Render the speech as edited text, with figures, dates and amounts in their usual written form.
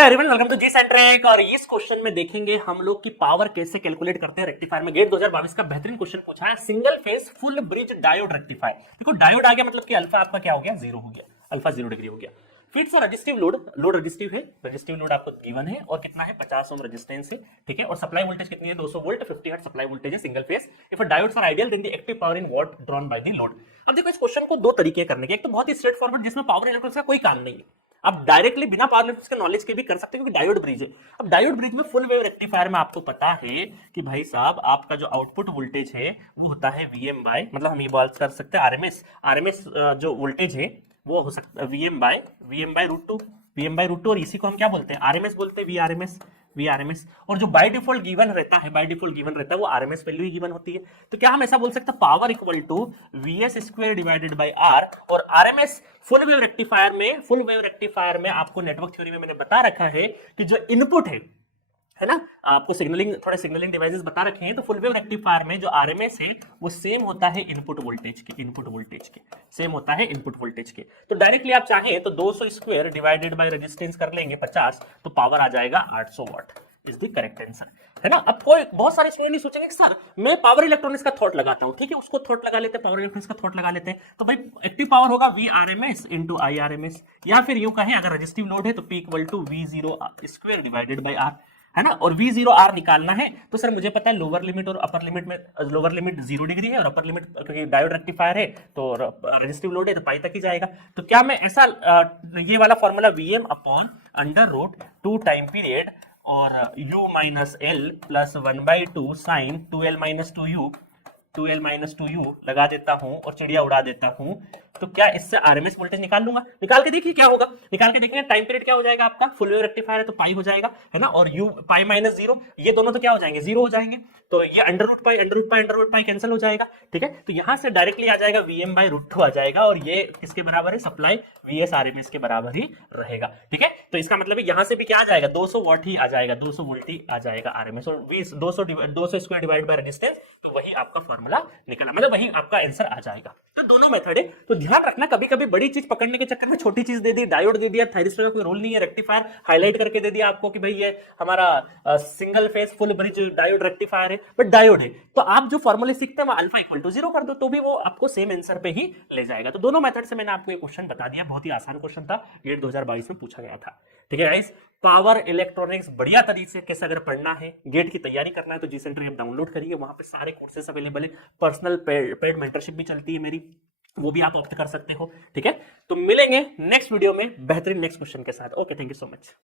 Hello everyone, welcome to G centric. और इस question में देखेंगे हम लोग कि पावर कैसे कैलकुलेट करते हैं रेक्टिफायर में। गेट 2022 का बेहतरीन क्वेश्चन पूछा है, single phase full bridge diode rectifier. देखो डायोड आ गया मतलब कि अल्फा आपका क्या हो गया, जीरो हो गया, अल्फा 0 डिग्री हो गया। फिर से रजिस्टिव लोड, लोड रजिस्टिव है, रजिस्टिव लोड आपको गिवन है और कितना है 50 ओम रेजिस्टेंस है, ठीक है। और सप्लाई वोल्टेज कितनी है 200 वोल्ट, 50 हर्ट्ज सप्लाई वोल्टेज है, single phase. If diodes are ideal then the active power in watt drawn by the load. अब देखो इस क्वेश्चन को दो तरीके करने के, एक तो बहुत ही स्ट्रेट फॉरवर्ड जिसमें पावर इलेक्ट्रॉनिक्स का कोई काम नहीं है, आप डायरेक्टली बिना पावर इलेक्ट्रॉनिक्स के नॉलेज के भी कर सकते हैं क्योंकि डायोड ब्रिज है। अब डायोड ब्रिज में फुल वेव रेक्टिफायर में आपको पता है कि भाई साहब आपका जो आउटपुट वोल्टेज है वो होता है वीएम बाय, मतलब हम ये बात कर सकते हैं आरएमएस जो वोल्टेज है वो हो सकता है VM by root two, VM by root two. और इसी को हम क्या बोलते हैं, आरएमएस बोलते हैं, वी आरएमएस। और जो बाय डिफॉल्ट गिवन रहता है वो आरएमएस वैल्यू ही गिवन होती है। तो क्या हम ऐसा बोल सकते हैं power equal to VS square divided by R. और आरएमएस फुल वेव रेक्टिफायर में आपको नेटवर्क थ्योरी में मैंने बता रखा है कि जो इनपुट है ना, आपको थोड़े सिग्नलिंग डिवाइसेस बता रखे हैं। तो फुल वेव रेक्टिफायर में जो आरएमएस है वो सेम होता है इनपुट वोल्टेज के सेम होता है इनपुट वोल्टेज के। तो डायरेक्टली आप चाहें तो 200 स्क्वायर डिवाइडेड बाय रेजिस्टेंस कर लेंगे 50, तो पावर आ जाएगा 800 वाट। इज द करेक्ट आंसर, है ना। अब कोई बहुत सारे स्टूडेंट सोचेंगे सर मैं पावर इलेक्ट्रॉनिक्स का थॉट लगाता हूं, ठीक है, उसको थॉट लगा लेते हैं, पावर इलेक्ट्रॉनिक्स का थॉट लगा लेते हैं। तो भाई एक्टिव पावर होगा V RMS into I RMS, या फिर यूं कहें अगर रजिस्टिव लोड है तो P equal to V zero square divided by R, है ना। और V0 R निकालना है तो सर मुझे पता है लोअर लिमिट और अपर लिमिट में, लोअर लिमिट 0 डिग्री है और अपर लिमिट क्योंकि डायोड रेक्टिफायर है तो रेजिस्टिव लोड है तो पाई तक ही जाएगा। तो क्या मैं ऐसा ये वाला formula Vm upon under root 2 time period और u minus L plus 1/2 sine 2l minus 2u लगा देता हूं और चिड़िया उड़ा देता हूं, तो क्या इससे आरएमएस वोल्टेज निकाल लूंगा। निकाल के देखिए क्या होगा, निकाल के देखेंगे टाइम पीरियड क्या हो जाएगा आपका, फुल वेव रेक्टिफायर है तो पाई हो जाएगा, है ना। और u पाई माइनस 0 ये दोनों तो क्या हो जाएंगे, 0 हो जाएंगे। तो ये अंडर रूट पाई कैंसिल हो जाएगा, ठीक है। तो यहां से डायरेक्टली आ जाएगा Vm बाय रूट 2 आ जाएगा और ये किसके बराबर है, सप्लाई Vs आरएमएस के बराबर ही रहेगा, ठीक है। तो इसका मतलब है यहां से भी क्या आ जाएगा 200 वाट ही आ जाएगा, 200 वोल्ट ही आ जाएगा आरएमएस। और 200 स्क्वायर डिवाइड बाय रेजिस्टेंस, तो वही आपका फॉर्मूला निकला, मतलब वही आपका आंसर आ जाएगा। तो दोनों मेथड है, तो ध्यान रखना कभी कभी बड़ी चीज पकड़ने के चक्कर में छोटी चीज दे दी, डायोड दे दिया, थायरिस्टर का कोई रोल नहीं है, रेक्टिफायर हाईलाइट करके दे दिया आपको कि भाई ये हमारा single phase full bridge diode rectifier है, बट डायोड है। तो आप जो फॉर्मूले सीखते हैं वो अल्फा इक्वल टू 0 कर दो तो भी वो आपको सेम आंसर पे ही ले जाएगा। तो दोनों मेथड से मैंने आपको ये क्वेश्चन बता दिया, बहुत ही आसान क्वेश्चन था, गेट 2022 में पूछा गया था, ठीक है गाइस। पावर इलेक्ट्रॉनिक्स बढ़िया तरीके से कैसे अगर पढ़ना है, गेट की तैयारी करना है तो जी सेंटर ऐप डाउनलोड करिए, वहां पे सारे कोर्सेस अवेलेबल है। पर्सनल पेड मेंटरशिप भी चलती है मेरी, वो भी आप ऑप्ट कर सकते हो, ठीक है। तो मिलेंगे नेक्स्ट वीडियो में बेहतरीन नेक्स्ट क्वेश्चन के साथ। Okay, thank you so much.